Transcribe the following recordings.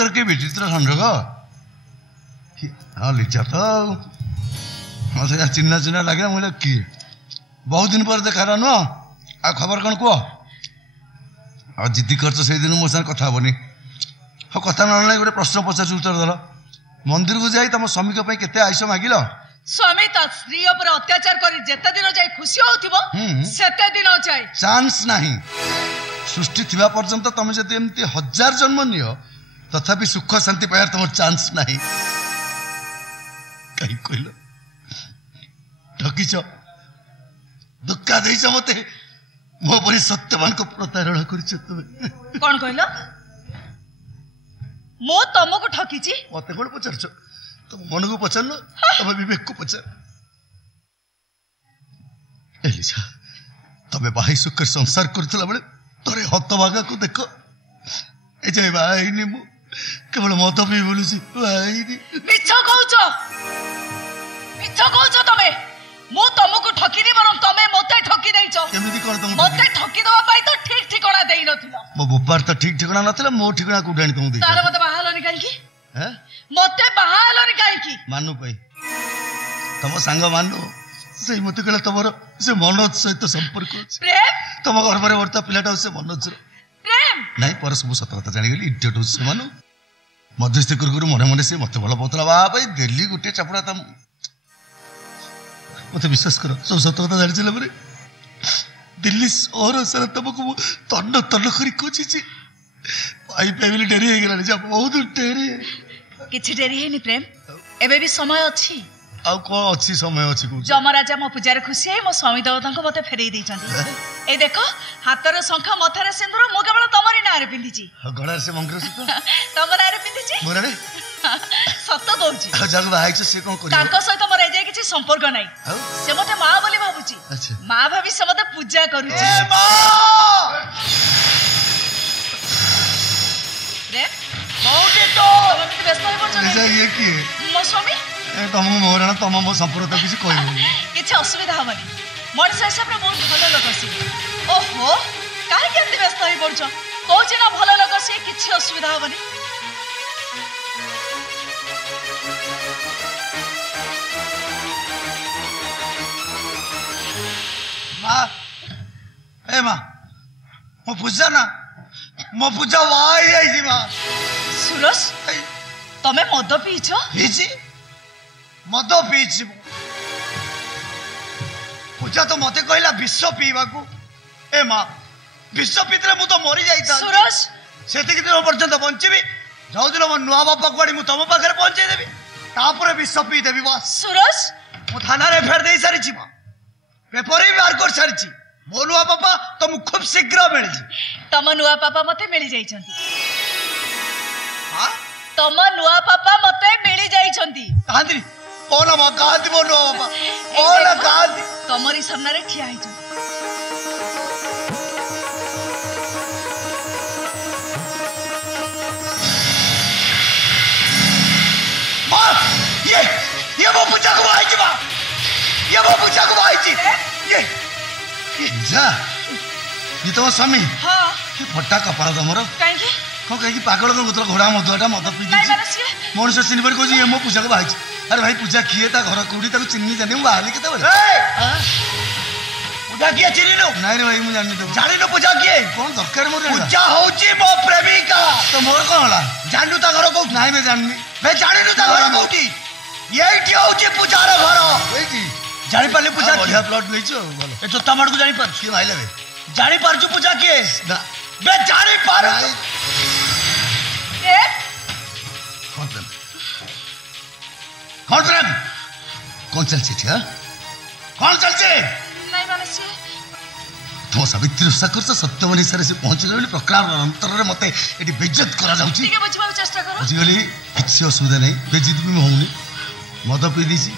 तोर के विचित्र संजोग हाँ लिजा तो मत चिन्ह चिन्ह लगे मुझे किए बहुत दिन पर देखा नुह आ खबर कौन कह आ जिद्दी कर से दिन मो साथ कथा हेनी हाँ कथा ना गोटे प्रश्न पचार उत्तर दल मंदिर को जाई तुम स्वामी केते आयुष मागिल स्वामी तो स्त्री पर अत्याचार कर जेते दिन जाए खुशी होथिबो सेते दिन जाए चांस नहीं सृष्टि थिबा पर्यंत तुम जदि एमती 1000 जन्म नियो तथापि सुख शांति पायार तुम चांस नहीं कहीं कहल ठकीच धोखा देच मते मो परी सत्यवान को प्रतारणा करिछ तुमे कौन कहल मो तुमको ठकीची मते कोन पचारछ तुम मन को पचार लो तुम विवेक को पचार एलिसा तबे बाही सुख संसार करथला बेले तोरे हतभागा को देख ए जे भाईनी मु केवल मत पी बोलुसी भाईनी मिछ कहउछ तमे मु तुमको ठकीनी बरम तमे मते ठकी दैछो केमिति कर तुम मते ठकी दवा पाई तो ठीक ठिकाना देई नथिला मो बुपार तो ठीक ठिकाना नथिला मो ठिकाना को डाणी तुम दे तार मते बाहालनी काई की हैं मते बाहालनी काई की मानु पई तम संग मानु से मते कहला तमरो से मनोज सहित संपर्क अछि प्रेम तम घर पर वर्ता पिलाटा से मनोज प्रेम नहीं पर सब सत कथा जानी गेली इडियट से मानु मध्यस्थी गुरु मन मन से मत भल पतला बा भाई दिल्ली गुटे चपड़ा तम मत विश्वास कर सब सत कथा जानी चले बरे दिल्ली और सर तुमको तन्न तन्न करी कोची छी आई फैमिली डेरी हे गेला जा बहुत डेरी किछि डेरी हेनी प्रेम एबे भी समय अछि आ को अछि समय अछि को जमराजा मो पूजार खुशी है मो स्वामी देवता को मते फेरई दै छथि ए देखो हातर शंख मथारे सिंदूर मो केवल तमरी नारे पिंदी छी गळार से मंगलसूत्र तमर नारे पिंदी छी मोरा रे सत कहूची जग भाई से कोन करी ताको सहित मोर एजे किछि संपर्क नै से मते मां बोली भाबुची अच्छा मां भाभी से मते पूजा करूची ए मां रे मौके तो मते व्यस्त हो पछ ऐसा ये की मो स्वामी ए तुम मोरना तुम मो संपर्क किछि कहबो किछि असुविधा हबनी मଣିଷ हिसाब रे बहुत भलो लोक सी ओहो काहे केंति व्यस्त होई पड़छ कहूची ना भलो लोक सी किछि असुविधा हबनी मां ए मां मो पूजा ना मो पूजा वाई आई जी मां सुरस तमे मद पीछ पीछि मद पीछि पूजा तो मते कहला विश्व पीवा को ए मां विश्व पीतले मु तो मरी जाईता सुरस सेति कि दिन पर्यंत बंचिबी जाउ दिन मो नुआ बापा कोडी मु तम पाखरे पहुंचे देबी तापर विश्व पी देबी बस सुरस मु थाना रे फेर देई सारी छी पेपर भी बाहर कर सारी छी मो नुआ बापा तो मु खूब शीघ्र मिल जी तम नुआ पापा मते मिली जाई छंती हां तम नुआ पापा मते मिली जाई छंती कांदी कोन मा कांदी मो नुआ बापा कोन कांदी तमरी सामने रे ठिया आइछ ये वो पूजा को आई जी मां ये वो पूजा को आई जी ये जा ये तो स्वामी हां कि फटा कपड़ा तमरो काहे की को कहे कि पागल को गोत्र घोड़ा मधुटा मत पी दी मनुष्य चिन्ह पर को ये मो पूजा को भाई अरे भाई पूजा किए ता घर कोडी ता चिन्नी जाने मु बाहर केते बले पूजा किए चिन्नी नो नहीं रे भाई मु जानि तो जानि नो पूजा किए कोन दरकार मोर पूजा होची मो प्रेमिका तो मोर कोन होला जानू ता घर को नहीं मैं जाननी मैं जानि नो ता घर कोठी येठी होची पूजा रे घर एठी जानि पाले पूजा किए प्लॉट लेछो बोलो ए तो तमड़ को जानि पर की भाई लगे जानि पर जो पूजा किए ना मैं जानि पर ए कौन चल छी हां कौन चल छी नहीं माने से तो सावित्री उषा कर सत्यवनी सारे से पहुंचले बोली प्रकार अंतर रे मते एटी बेइज्जत करा जाउची ठीक है बुझिबा चेष्टा करो बुझिगली किछि असुविधा नहीं बेइज्जत भी होउनी मद पी दीसी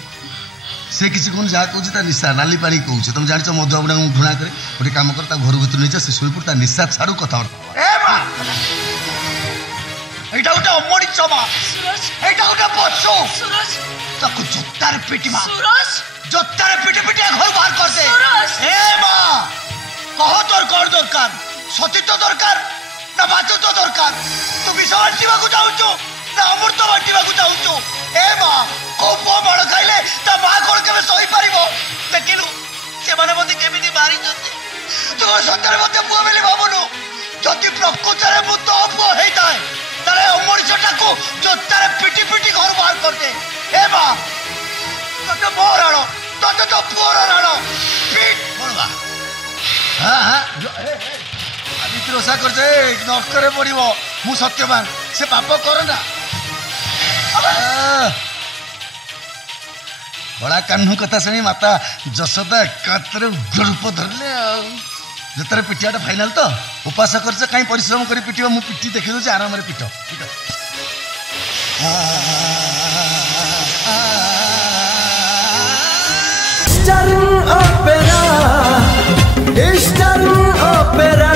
से किसी कोन जा कहूची ता निशा नाली पानी कहूची तुम जानि छ मधु आपना घुणा करे ओटे काम कर ता घर भीतर नै जा से सोईपुर ता निशा छाडू कथा ए मां एटा उटा अमोडी चमा सूरज एटा उटा पछो सूरज ताको जोतार पेटी मां सूरज जोतार पेटी पेटी घर बाहर कर दे सूरज ए मां कहो तोर कोन दरकार सती तो दरकार ना बाचो तो दरकार तू विशाल जीवा को जाऊ छु ମା କୋ ପୁଅ ବଡ଼ ଖାଇଲେ ତା ମା କଣ କେବେ ସହିପାରିବ? ଦେଖିଲୁ ସେମାନେ ମତେ କେମିତି ମାରିଛନ୍ତି। ତୁ କଣ ସତରେ ମତେ ପୁଅ ବୋଲି ଭାବୁନୁ? ଯଦି ପ୍ରକୃତରେ ମୁଁ ତୋ ପୁଅ ହେଇଥାଏ ତାହେଲେ ଅମଣିଷଟାକୁ ଜୋତାରେ ପିଟି ପିଟି ଘରୁ ବାହାର କରିଦେ। ଏ ମା ତତେ ମୋ ରାଣ, ତତେ ତୋ ପୁଅର ରାଣ ପିଟ୍ ବଳବା। ଆଦିତ୍ୟ ଓଷା କରିଛେ ନର୍କରେ ପଡ଼ିବ। ମୁଁ ସତ୍ୟବାନ, ସେ ପାପ କରନା। କଳା କାହ୍ନୁ କଥା ଶୁଣି ମାତା ଯଶୋଦା ଏକାଥରେ ଉଗ୍ର ରୂପ ଧରିଲେ। ଆଉ ଯେତେବେଳେ ପିଟିଆଟା ଫାଇନାଲ ତ ଉପାସ କରିଛ, କାହିଁ ପରିଶ୍ରମ କରି ପିଟିବ? ମୁଁ ପିଟି ଦେଖି ଦେଉଛି, ଆରାମରେ ପିଟ ପିଟ। Eastern Opera